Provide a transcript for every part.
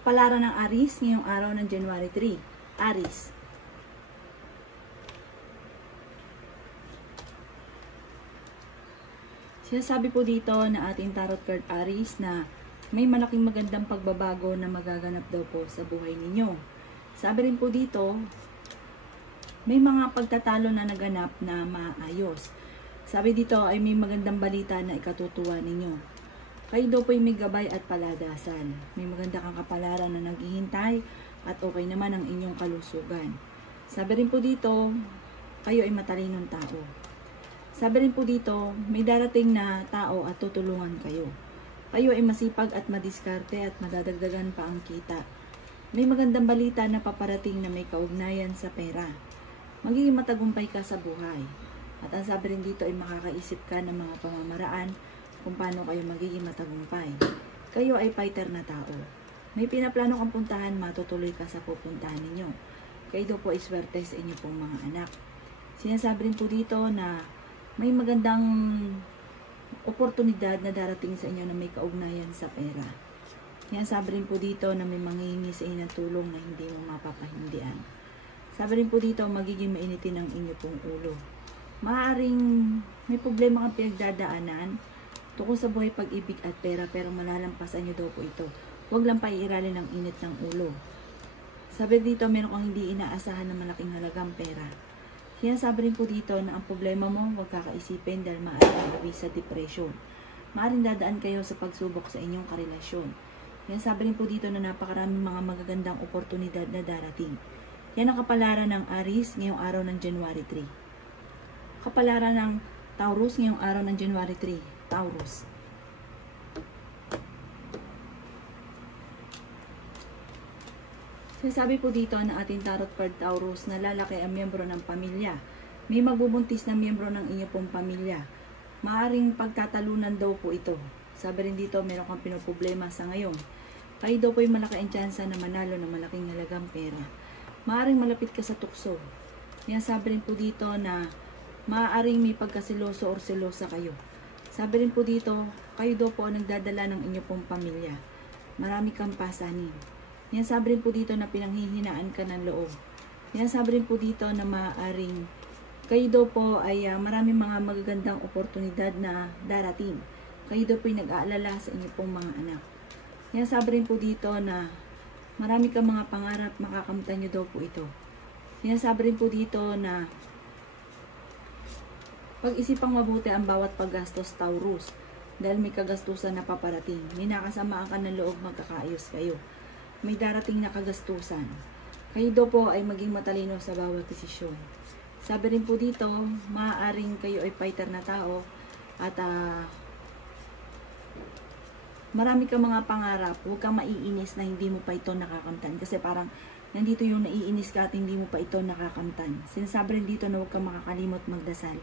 Kapalaran ng Aries ngayong araw ng January 3. Aries. Sinasabi po dito na ating tarot card Aries na may malaking magandang pagbabago na magaganap daw po sa buhay ninyo. Sabi rin po dito, may mga pagtatalo na naganap na maayos. Sabi dito ay may magandang balita na ikatutuwa ninyo. Kayo daw po ay may gabay at paladasan. May maganda kang kapalaran na naghihintay at okay naman ang inyong kalusugan. Sabi rin po dito, kayo ay matalinong tao. Sabi rin po dito, may darating na tao at tutulungan kayo. Kayo ay masipag at madiskarte at madadagdagan pa ang kita. May magandang balita na paparating na may kaugnayan sa pera. Magiging matagumpay ka sa buhay. At ang sabi rin dito ay makakaisip ka ng mga pamamaraan kung paano kayo magiging matagumpay. Kayo ay fighter na tao. May pinaplano kang puntahan, matutuloy ka sa pupuntahan ninyo. Kayo daw po ay swerte sa inyo pong mga anak. Sinasabi rin po dito na may magandang oportunidad na darating sa inyo na may kaugnayan sa pera. Yan, sabi rin po dito na may manghihingi sa inyo ng tulong na hindi mo mapapahindian. Sabi rin po dito, magiging mainitin ang inyo pong ulo. Maaaring may problema kang pinagdadaanan tungkol sa buhay, pag-ibig at pera, pero malalampasan nyo daw po ito. Huwag lang paiiralin ng init ng ulo. Sabi dito, meron kang hindi inaasahan na malaking halagang pera. Kaya sabi rin po dito na ang problema mo, huwag kakaisipin dahil maaaring gabi sa depression. Maaaring dadaan kayo sa pagsubok sa inyong karelasyon. Kaya sabi rin po dito na napakaraming mga magagandang oportunidad na darating. Yan ang kapalaran ng Aries ngayong araw ng January 3. Kapalaran ng Taurus ngayong araw ng January 3. Taurus. Sinasabi po dito na ating tarot card Taurus na lalaki ang miyembro ng pamilya. May magbubuntis na miyembro ng inyong pong pamilya. Maaring pagtatalunan daw po ito. Sabi rin dito, meron kang pinoproblema sa ngayon. Kayo daw po ay malaki ang tsansa na manalo ng malaking halagang pera. Maaring malapit ka sa tukso. Yan, sabi rin po dito na maaring may pagkasiloso o selosa kayo. Sabi rin po dito, kayo daw po ang nagdadala ng inyong pong pamilya. Marami kang pasanin. Yan, sabi rin po dito na pinanghihinaan ka ng loob. Yan, sabi rin po dito na maaaring kayo daw po ay maraming mga magagandang oportunidad na darating. Kayo daw po ay nag-aalala sa inyong pong mga anak. Yan, sabi rin po dito na marami kang mga pangarap, makakamtan nyo daw po ito. Yan, sabi rin po dito na pag-isipang mabuti ang bawat paggastos, Taurus, dahil may kagastusan na paparating. May nakasamaan ka ng loob, magkakaayos kayo. May darating na kagastusan. Kayo daw po ay maging matalino sa bawat desisyon. Sabi rin po dito, maaaring kayo ay fighter na tao at marami kang mga pangarap. Huwag kang maiinis na hindi mo pa ito nakakamtan. Kasi parang nandito yung naiinis ka at hindi mo pa ito nakakamtan. Sinasabi rin dito na huwag kang makakalimot magdasal.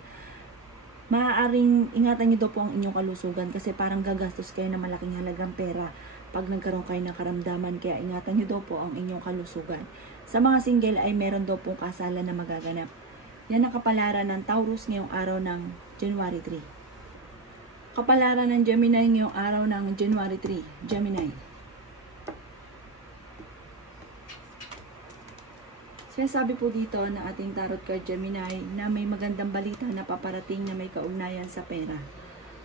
Maaaring ingatan nyo daw po ang inyong kalusugan kasi parang gagastos kayo ng malaking halagang pera pag nagkaroon kayo ng karamdaman. Kaya ingatan nyo daw po ang inyong kalusugan. Sa mga single ay meron daw pong kasalan na magaganap. Yan ang kapalaran ng Taurus ngayong araw ng January 3. Kapalaran ng Gemini ngayong araw ng January 3. Gemini. Sinasabi po dito na ating tarot card Gemini na may magandang balita na paparating na may kaugnayan sa pera.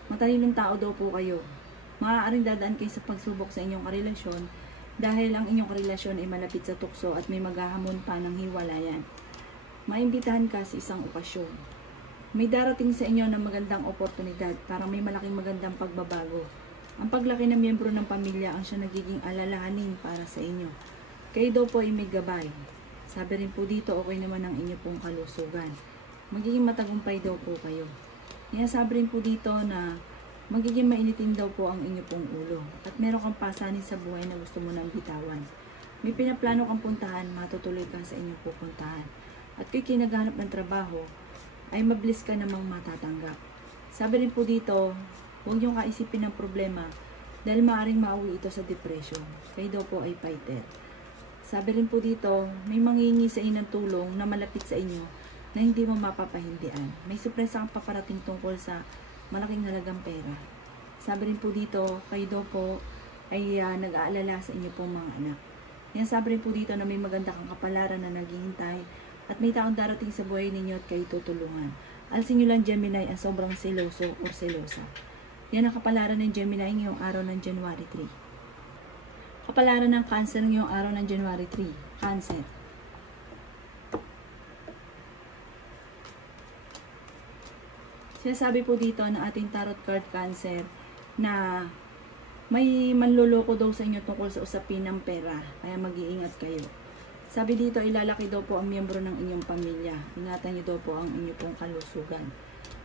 Matalinong tao daw po kayo. Maaaring dadaan kayo sa pagsubok sa inyong karelasyon dahil ang inyong karelasyon ay malapit sa tukso at may maghahamon pa ng hiwalayan. Maimbitahan ka sa isang okasyon. May darating sa inyo ng magandang oportunidad, parang may malaking magandang pagbabago. Ang paglaki ng miyembro ng pamilya ang siya nagiging alalahanin para sa inyo. Kayo daw po ay may gabay. Sabi rin po dito, okay naman ang inyo pong kalusugan. Magiging matagumpay daw po kayo. Kaya sabi rin po dito na magiging mainitin daw po ang inyo pong ulo. At meron kang pasanin sa buhay na gusto mo nang bitawan. May pinaplano kang puntahan, matutuloy ka sa inyong pupuntahan. At kung kinaghanap ng trabaho, ay mabilis ka namang matatanggap. Sabi rin po dito, huwag niyong kaisipin ng problema dahil maaaring mauwi ito sa depression. Kayo daw po ay fighter. Sabi rin po dito, may manghihingi sa inyo ng tulong na malapit sa inyo na hindi mo mapapahindian. May sorpresa kang paparating tungkol sa malaking halagang pera. Sabi rin po dito, kayo daw po ay nag-aalala sa inyo pong mga anak. Yan, sabi rin po dito na may maganda kang kapalaran na naghihintay at may taong darating sa buhay ninyo at kayo tutulungan. Alsin nyo lang, Gemini, ang sobrang seloso o selosa. Yan ang kapalaran ng Gemini ngayong araw ng January 3. Kapalaran ng Cancer ngayong araw ng January 3. Cancer. Sinasabi po dito ng ating tarot card Cancer na may manloloko daw sa inyo tungkol sa usapin ng pera, kaya mag-iingat kayo. Sabi dito, ilalaki daw po ang miyembro ng inyong pamilya. Ingatan niyo daw po ang inyong pong kalusugan.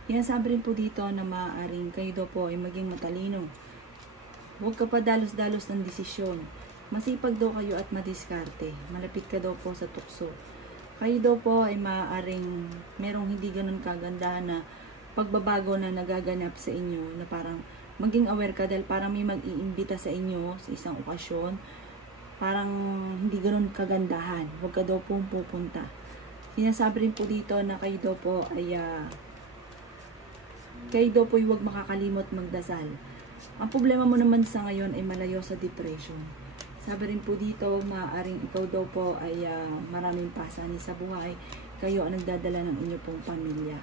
Yan, sabi rin po dito na maaaring kayo daw po ay maging matalino. Huwag ka pa dalos-dalos ng desisyon. Masipag daw kayo at madiskarte. Malapit ka daw po sa tukso. Kayo daw po ay maaaring merong hindi ganun kagandahan na pagbabago na nagaganap sa inyo, na parang maging aware ka dahil parang may mag-iimbita sa inyo sa isang okasyon. Parang hindi ganoon kagandahan. Huwag ka daw pong pupunta. Sinasabi rin po dito na kayo daw po ay huwag makakalimot magdasal. Ang problema mo naman sa ngayon ay malayo sa depression. Sabi rin po dito, maaaring ikaw daw po ay maraming pasanin sa buhay. Kayo ang nagdadala ng inyong pong pamilya.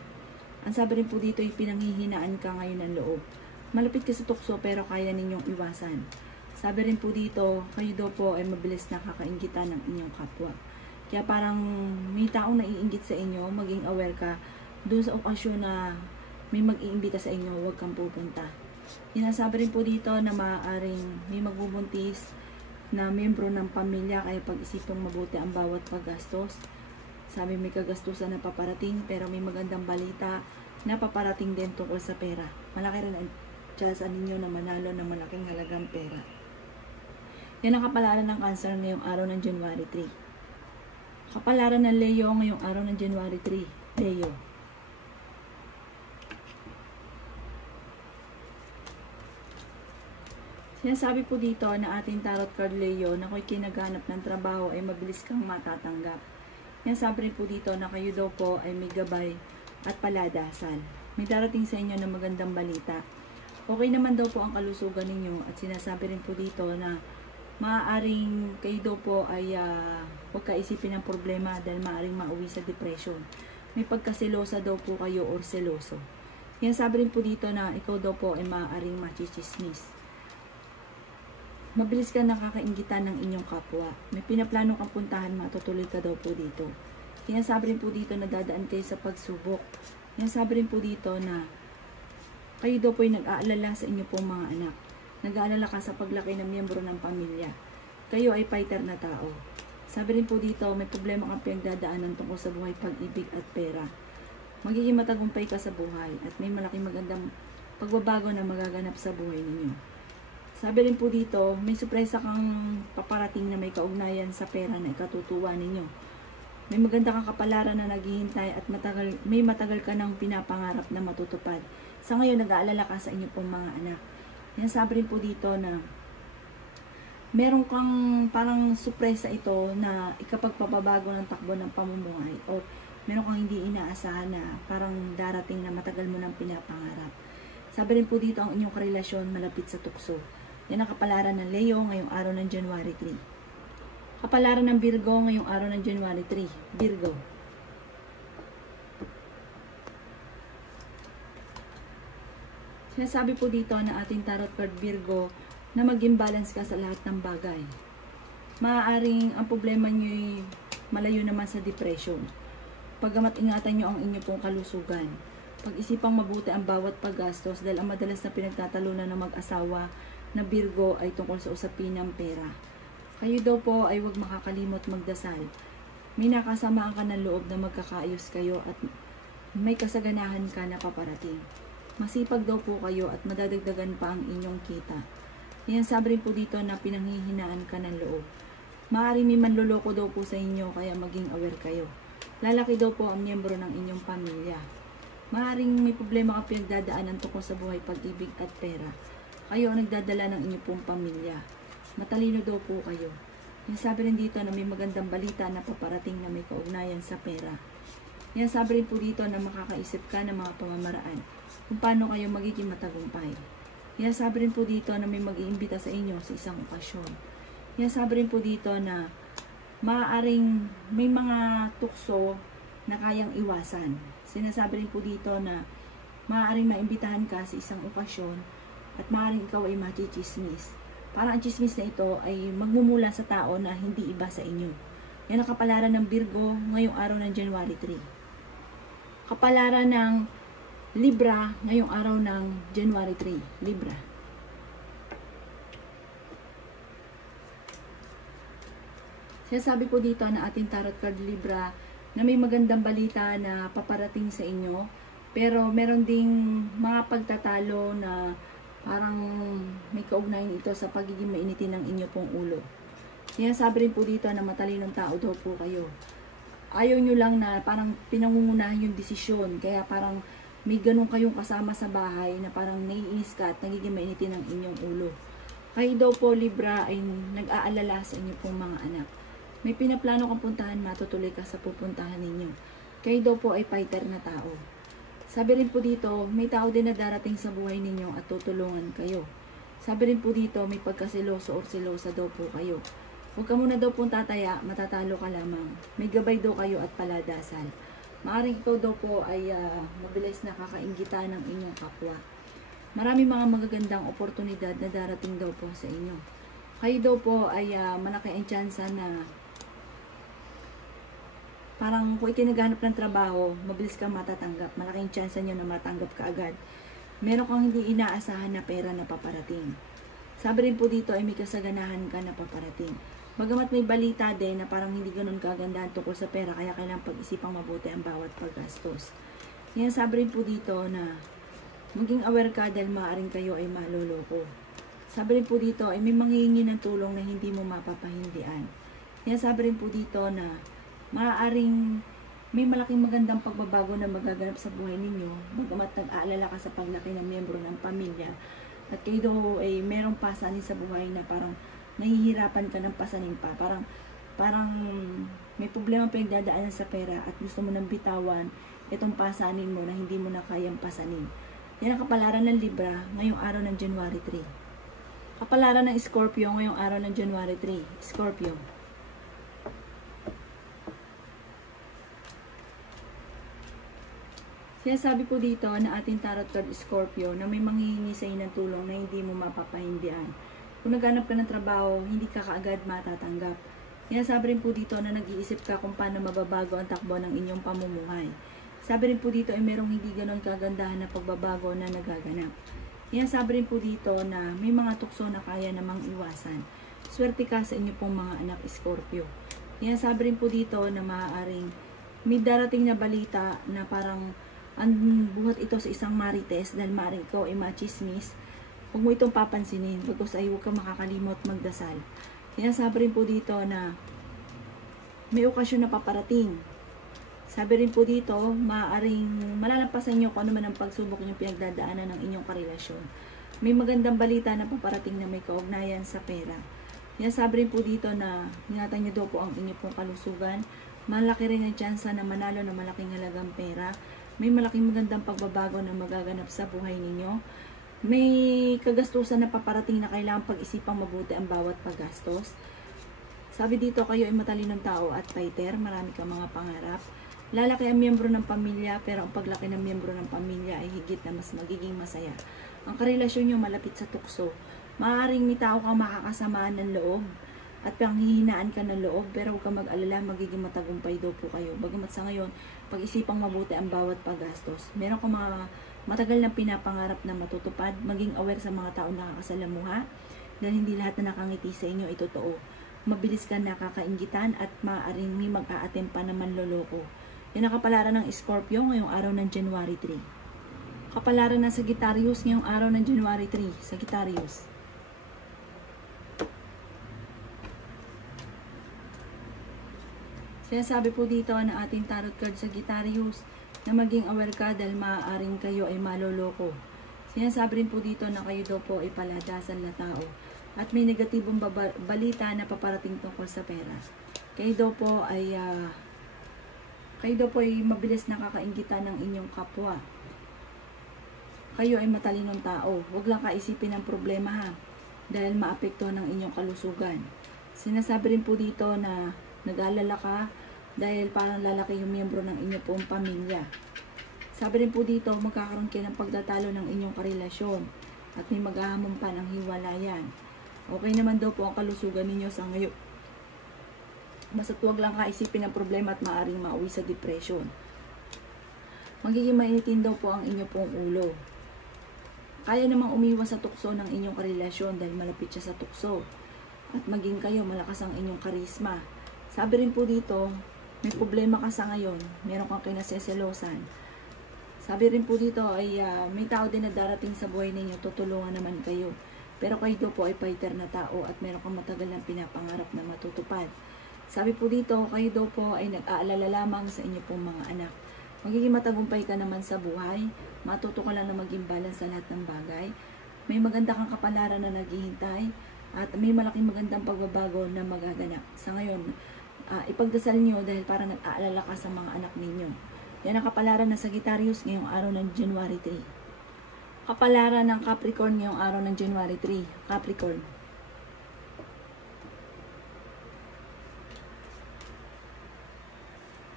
Ang sabi rin po dito ay pinanghihinaan ka ngayon ng loob. Malapit ka sa tukso pero kaya ninyong iwasan. Sabi rin po dito, kayo daw po ay mabilis nakakainggitan ng inyong kapwa. Kaya parang may taong naiinggit sa inyo, maging aware ka doon sa okasyon na may mag-iimbita sa inyo, huwag kang pupunta. Sinasabi rin po dito na maaaring may magbubuntis na miyembro ng pamilya, kaya pag-isipang mabuti ang bawat paggastos. Sabi may kagastusan na paparating pero may magandang balita na paparating din tungkol sa pera. Malaki rin ang tsansa ninyo na manalo ng malaking halagang pera. Yan ang kapalaran ng Cancer ngayong araw ng January 3. Kapalaran ng Leo ngayong araw ng January 3. Leo. Sinasabi po dito na ating tarot card Leo na kung kinaganap ng trabaho ay mabilis kang matatanggap. Sinasabi rin po dito na kayo daw po ay may gabay at paladasan. May darating sa inyo na magandang balita. Okay naman daw po ang kalusugan ninyo at sinasabi rin po dito na maaaring kayo daw po ay huwag kaisipin ng problema dahil maaaring mauwi sa depression. May pagkaselosa daw po kayo or seloso. Sinasabi rin po dito na ikaw daw po ay maaaring machismis. Mabilis ka nakakainggitan ng inyong kapwa. May pinaplano kang puntahan, matutuloy ka daw po dito. Sinasabi rin po dito na dadaan kayo sa pagsubok. Sinasabi rin po dito na kayo daw po ay nag-aalala sa inyo pong mga anak. Nag-aalala ka sa paglaki ng miyembro ng pamilya. Kayo ay fighter na tao. Sabi rin po dito, may problema kang pinagdadaanan tungkol sa buhay, pag-ibig at pera. Magiging matagumpay ka sa buhay at may malaking magandang pagbabago na magaganap sa buhay ninyo. Sabi rin po dito, may sorpresa kang paparating na may kaugnayan sa pera na ikatutuwa ninyo. May maganda kang kapalaran na naghihintay at may matagal ka nang pinapangarap na matutupad. Sa ngayon, nag-aalala ka sa inyo pong mga anak. Yan, sabi rin po dito na meron kang parang sorpresa ito na ikapagpapabago ng takbo ng pamumuhay o meron kang hindi inaasahan na parang darating na matagal mo nang pinapangarap. Sabi rin po dito ang inyong karelasyon malapit sa tukso. Yan ang kapalaran ng Leo ngayong araw ng January 3. Kapalaran ng Virgo ngayong araw ng January 3. Virgo. Sinasabi po dito na ating tarot card Virgo na maging balance ka sa lahat ng bagay. Maaaring ang problema nyo malayo naman sa depression. Pagamat ingatan nyo ang inyo pong kalusugan. Pag-isipang mabuti ang bawat paggastos dahil ang madalas na pinagtatalunan ng mag-asawa na Virgo ay tungkol sa usapin ng pera. Kayo daw po ay huwag makakalimot magdasal. May nakasamaan ka ng loob na magkakaayos kayo at may kasaganahan ka na paparating. Masipag daw po kayo at madadagdagan pa ang inyong kita. Yan, sabi rin po dito na pinanghihinaan ka ng loob. Maaaring may manloloko daw po sa inyo kaya maging aware kayo. Lalaki daw po ang miyembro ng inyong pamilya. Maaaring may problema ka pinagdadaanan tungkol sa buhay, pag-ibig at pera. Kayo ang nagdadala ng inyong pong pamilya. Matalino daw po kayo. Yan, sabi rin dito na may magandang balita na paparating na may kaugnayan sa pera. Yan, sabi rin po dito na makakaisip ka ng mga pamamaraan kung paano kayo magiging matagumpay. Sabi rin po dito na may mag-iimbita sa inyo sa isang okasyon. Sabi rin po dito na maaaring may mga tukso na kayang iwasan. Sinasabi rin po dito na maaaring maimbitahan ka sa isang okasyon at maaaring ikaw ay machichismis. Parang ang chismis na ito ay magmumula sa tao na hindi iba sa inyo. Yan ang kapalaran ng Virgo ngayong araw ng January 3. Kapalaran ng Libra ngayong araw ng January 3. Libra. Sinasabi po dito na ating tarot card Libra na may magandang balita na paparating sa inyo, pero meron ding mga pagtatalo na parang may kaugnayan ito sa pagiging mainitin ng inyo pong ulo. Sinasabi rin po dito na matalinong tao daw po kayo. Ayaw nyo lang na parang pinangungunahan yung desisyon, kaya parang may ganun kayong kasama sa bahay na parang naiinis ka at nagiging mainitin ng inyong ulo. Kayo daw po Libra ay nag-aalala sa inyo pong mga anak. May pinaplano kang puntahan, matutuloy ka sa pupuntahan ninyo. Kayo daw po ay fighter na tao. Sabi rin po dito, may tao din na darating sa buhay ninyo at tutulungan kayo. Sabi rin po dito, may pagkasiloso o silosa daw po kayo. Huwag ka muna daw pong tataya, matatalo ka lamang. May gabay daw kayo at paladasal. Maaring ikaw daw po ay mabilis na kakainggitan ng inyong kapwa. Maraming mga magagandang oportunidad na darating daw po sa inyo. Kayo daw po ay malaki ang tsansa na parang kung itinaghanap ng trabaho, mabilis kang matatanggap. Malaking tsansa nyo na matanggap ka agad. Meron kang hindi inaasahan na pera na paparating. Sabi rin po dito ay may kasaganahan ka na paparating. Bagamat may balita din na parang hindi ganun kagandahan tungkol sa pera, kaya kailangan pag-isipang mabuti ang bawat paggastos. Sabi rin po dito na maging aware ka dahil maaaring kayo ay maloloko. Sabi rin po dito ay may manghihingi ng tulong na hindi mo mapapahindian. Sabi rin po dito na maaaring may malaking magandang pagbabago na magaganap sa buhay ninyo, bagamat nag-aalala ka sa paglaki ng miyembro ng pamilya, at kayo daw ay merong pasanin sa buhay na parang nahihirapan ka ng pasanin pa. Parang may problema pa yung dadaanan sa pera at gusto mo nang bitawan itong pasanin mo na hindi mo na kayang pasanin. Yan ang kapalaran ng Libra ngayong araw ng January 3. Kapalaran ng Scorpio ngayong araw ng January 3. Scorpio. Sinasabi po dito na ating tarot card Scorpio na may manghihingi sa inyo ng tulong na hindi mo mapapahindian. Kung naghanap ka ng trabaho, hindi ka kaagad matatanggap. Sabi rin po dito na nag-iisip ka kung paano mababago ang takbo ng inyong pamumuhay. Sabi rin po dito ay merong hindi ganon kagandahan na pagbabago na nagaganap. Sabi rin po dito na may mga tukso na kaya namang iwasan. Swerte ka sa inyo pong mga anak Scorpio. Sabi rin po dito na maaaring may darating na balita na parang ang buhat ito sa isang marites dahil maaaring ikaw ay machismis. Huwag mo itong papansinin, because ay huwag kang makakalimot magdasal. Sabi rin po dito na may okasyon na paparating. Sabi rin po dito, maaaring malalampasan nyo kung ano man ang pagsubok nyo pinagdadaanan ng inyong karelasyon. May magandang balita na paparating na may kaugnayan sa pera. Sabi rin po dito na ingatan nyo daw po ang inyong pong kalusugan. Malaki rin ang tsansa na manalo ng malaking halagang pera. May malaking magandang pagbabago na magaganap sa buhay ninyo. May kagastusan na paparating na kailangan pag-isipang mabuti ang bawat paggastos. Sabi dito, kayo ay matalinong tao at fighter, marami kang mga pangarap. Lalaki ang miyembro ng pamilya, pero ang paglaki ng miyembro ng pamilya ay higit na mas magiging masaya. Ang karelasyon nyo malapit sa tukso. Maaaring may tao kang makakasamaan ng loob at panghihinaan ka ng loob, pero huwag kang mag-alala, magiging matagumpay daw po kayo. Bagamat sa ngayon, pag-isipang mabuti ang bawat paggastos. Meron kang mga matagal na pinapangarap na matutupad, maging aware sa mga taong nakakasalamuha, dahil hindi lahat na nakangiti sa inyo ay totoo. Mabilis ka nakakainggitan at maaaring may mag-aatem pa na manloloko. Yan ang kapalaran ng Scorpio ngayong araw ng January 3. Kapalaran ng Sagittarius ngayong araw ng January 3. Sagittarius. Sinasabi po dito na ating tarot card Sagittarius na maging aware ka dahil maaaring kayo ay maloloko. Sinasabi rin po dito na kayo daw po ay paladasan na tao at may negatibong balita na paparating tungkol sa pera. Kayo daw po ay mabilis nakakainggitan ng inyong kapwa. Kayo ay matalinong tao. Huwag lang kaisipin ang problema ha, dahil maapektuhan ng inyong kalusugan. Sinasabi rin po dito na nag-aalala ka dahil parang lalaki yung miyembro ng inyong pong pamilya. Sabi rin po dito, magkakaroon kayo ng pagtatalo ng inyong karelasyon at may maghahamon pa ng hiwalayan. Okay naman daw po ang kalusugan ninyo sa ngayon. Basta't huwag lang kaisipin ang problema at maaaring mauwi sa depression. Magiging mainitin daw po ang inyong pong ulo. Kaya namang umiwas sa tukso ng inyong karelasyon dahil malapit siya sa tukso. At maging kayo, malakas ang inyong karisma. Sabi rin po dito, may problema ka sa ngayon, meron kang kinaseselosan. Sabi rin po dito ay may tao din na darating sa buhay ninyo, tutulungan naman kayo. Pero kayo daw po ay fighter na tao at meron kang matagal ng pinapangarap na matutupad. Sabi po dito, kayo daw po ay nag-aalala lamang sa inyo pong mga anak. Magiging matagumpay ka naman sa buhay, matuto ka lang na maging balance sa lahat ng bagay. May maganda kang kapalaran na naghihintay at may malaking magandang pagbabago na magaganap. Sa ngayon, ipagdasal niyo dahil para nag-aalala ka sa mga anak ninyo. Yan ang kapalaran ng Sagittarius ngayong araw ng January 3. Kapalaran ng Capricorn ngayong araw ng January 3. Capricorn.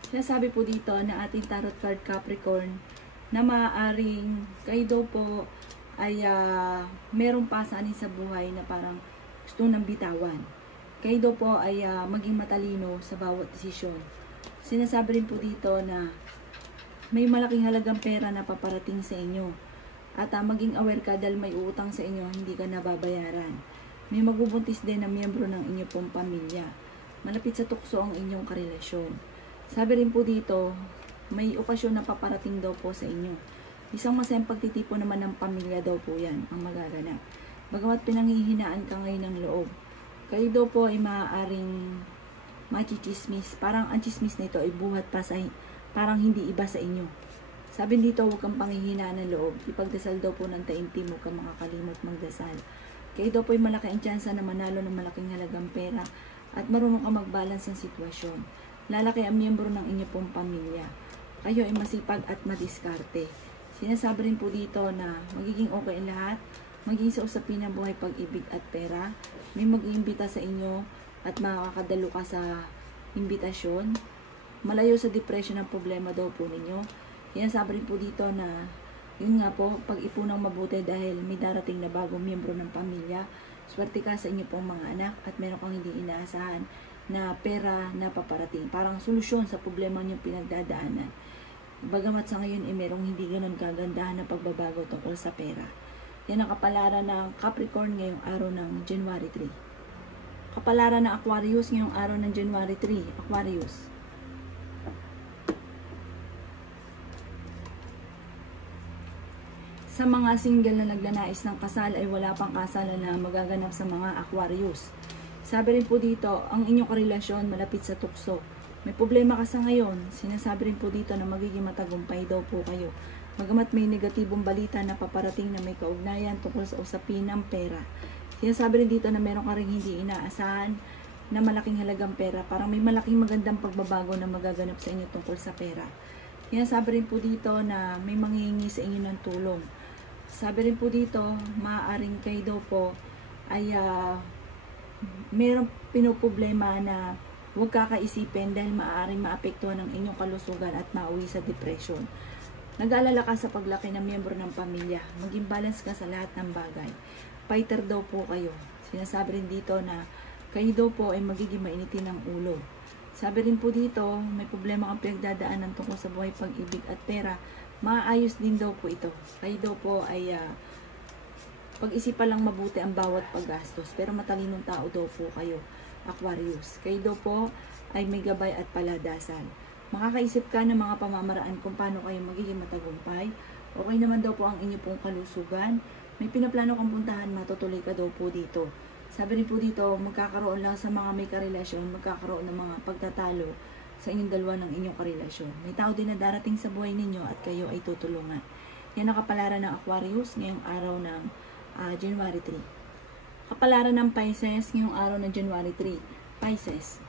Sinasabi po dito na ating tarot card Capricorn na maaaring kayo daw po ay meron pasanin sa buhay na parang gusto nang bitawan. Kayo daw po ay maging matalino sa bawat desisyon. Sinasabi rin po dito na may malaking halagang pera na paparating sa inyo. At maging aware ka dahil may utang sa inyo, hindi ka nababayaran. May magbubuntis din na miyembro ng inyong pong pamilya. Malapit sa tukso ang inyong karelasyon. Sabi rin po dito, may okasyon na paparating daw po sa inyo. Isang masayang pagtitipon naman ng pamilya daw po yan ang magaganap. Bagamat pinanghihinaan ka ngayon ng loob, kayo daw po ay maaaring machichismis. Parang ang chismis na ito ay buhat pa sa parang hindi iba sa inyo. Sabi dito, huwag kang panghihinaan ng loob. Ipagdasal daw po ng taimtim, huwag kang makakalimot magdasal. Kayo daw po ay malaki ang tsansa na manalo ng malaking halagang pera at marunong ka mag-balance ng sitwasyon. Lalaki ang miyembro ng inyo pong pamilya. Kayo ay masipag at madiskarte. Sinasabi rin po dito na magiging okay ang lahat, magiging sa usapin ng buhay, pag-ibig at pera. May mag-iimbita sa inyo at makakadalo ka sa imbitasyon. Malayo sa depression ang problema daw po ninyo. Sinasabi rin po dito na yun nga po, pag-ipunang mabuti dahil may darating na bagong miyembro ng pamilya. Swerte ka sa inyo pong mga anak at meron kang hindi inaasahan na pera na paparating. Parang solusyon sa problema niyong pinagdadaanan. Bagamat sa ngayon merong hindi ganun kagandahan na pagbabago tungkol sa pera. Yan ang kapalaran ng Capricorn ngayong araw ng January 3. Kapalaran ng Aquarius ngayong araw ng January 3. Aquarius. Sa mga single na nagnanais ng kasal ay wala pang kasalan na magaganap sa mga Aquarius. Sabi rin po dito, ang inyong karelasyon malapit sa tukso. May problema ka sa ngayon, sinasabi rin po dito na magiging matagumpay daw po kayo. Bagamat may negatibong balita na paparating na may kaugnayan tungkol sa usapin ng pera. Sinasabi rin dito na meron ka rin hindi inaasahan na malaking halagang pera. Parang may malaking magandang pagbabago na magaganap sa inyo tungkol sa pera. Sinasabi rin po dito na may manghihingi sa inyo ng tulong. Sabi rin po dito, maaaring kayo daw po ay mayroong pinoproblema na huwag kakaisipin dahil maaaring maapektuhan ng inyong kalusugan at mauwi sa depression. Nag-aalala ka sa paglaki ng miyembro ng pamilya. Maging balance ka sa lahat ng bagay. Fighter daw po kayo. Sinasabi rin dito na kayo daw po ay magiging mainitin ng ulo. Sabi rin po dito, may problema kang pinagdadaanan tungkol sa buhay, pag-ibig at pera. Maayos din daw po ito. Kayo daw po ay pag-isipan lang mabuti ang bawat paggastos. Pero matalinong tao daw po kayo, Aquarius. Kayo daw po ay may gabay at paladasan. Makakaisip ka ng mga pamamaraan kung paano kayo magiging matagumpay. Okay naman daw po ang inyo pong kalusugan. May pinaplano kang puntahan, matutuloy ka daw po dito. Sabi rin po dito, magkakaroon lang sa mga may karelasyon, magkakaroon ng mga pagtatalo sa inyong dalawa ng inyong karelasyon. May tao din na darating sa buhay ninyo at kayo ay tutulungan. Yan ang kapalaran ng Aquarius ngayong araw ng January 3. Kapalaran ng Pisces ngayong araw ng January 3. Pisces.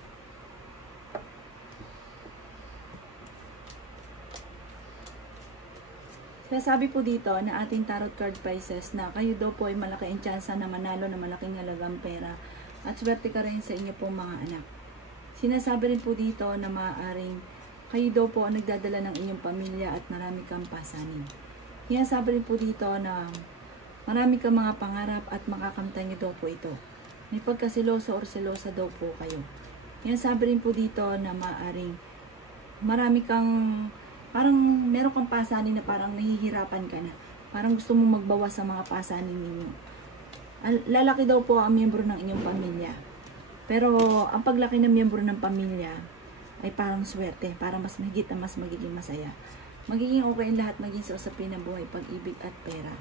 Sabi po dito na ating tarot card prices na kayo daw po ay malaki ang tsansa na manalo na malaking halagang pera at swerte ka rin sa inyo pong mga anak. Sinasabi rin po dito na maaaring kayo daw po ang nagdadala ng inyong pamilya at marami kang pasanin. Sinasabi rin po dito na marami kang mga pangarap at makakamtan niyo daw po ito. May pagkasiloso or selosa daw po kayo. Sinasabi rin po dito na maaaring marami kang parang meron kang pasanin na parang nahihirapan ka na. Parang gusto mo magbawas sa mga pasanin ninyo. Lalaki daw po ang miyembro ng inyong pamilya. Pero ang paglaki ng miyembro ng pamilya ay parang swerte. Para mas mahigit na mas magiging masaya. Magiging okay ang lahat maging sa usapin ng buhay, pag-ibig at pera.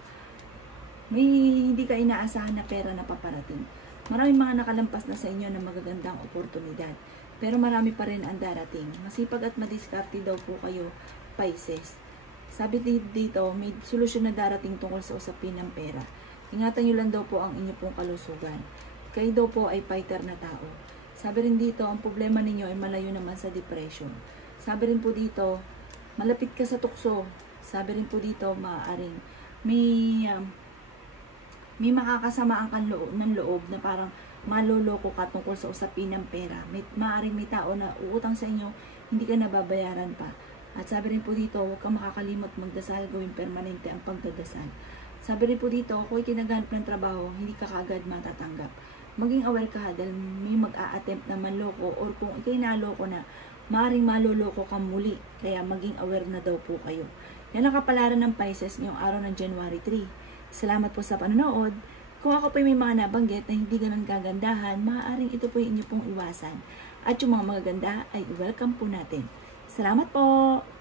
May hindi ka inaasahan na pera na paparating. Maraming mga nakalampas na sa inyo na magagandang oportunidad. Pero marami pa rin ang darating. Masipag at madiskarte daw po kayo, Pisces. Sabi dito, may solusyon na darating tungkol sa usapin ng pera. Ingatan nyo lang daw po ang inyo pong kalusugan. Kayo daw po ay fighter na tao. Sabi rin dito, ang problema ninyo ay malayo naman sa depression. Sabi rin po dito, malapit ka sa tukso. Sabi rin po dito, maaaring may makakasamaan kang ng loob na parang maloloko ka tungkol sa usapin ng pera. Maaaring may tao na uutang sa inyo, hindi ka nababayaran pa. At sabi rin po dito, huwag kang makakalimot magdasal, gawing permanente ang pagdadasal. Sabi rin po dito, kung kinaganap ng trabaho, hindi ka kaagad matatanggap. Maging aware ka dahil may mag-a-attempt na manloko or kung ikay naloko na, maaaring maloloko ka muli. Kaya maging aware na daw po kayo. Yan ang kapalaran ng Pisces ngayong araw ng January 3. Salamat po sa panonood. Kung ako po may mga nabanggit na hindi ganun kagandahan, maaaring ito po yung inyo pong iwasan. At yung mga magaganda ay welcome po natin. Salamat po!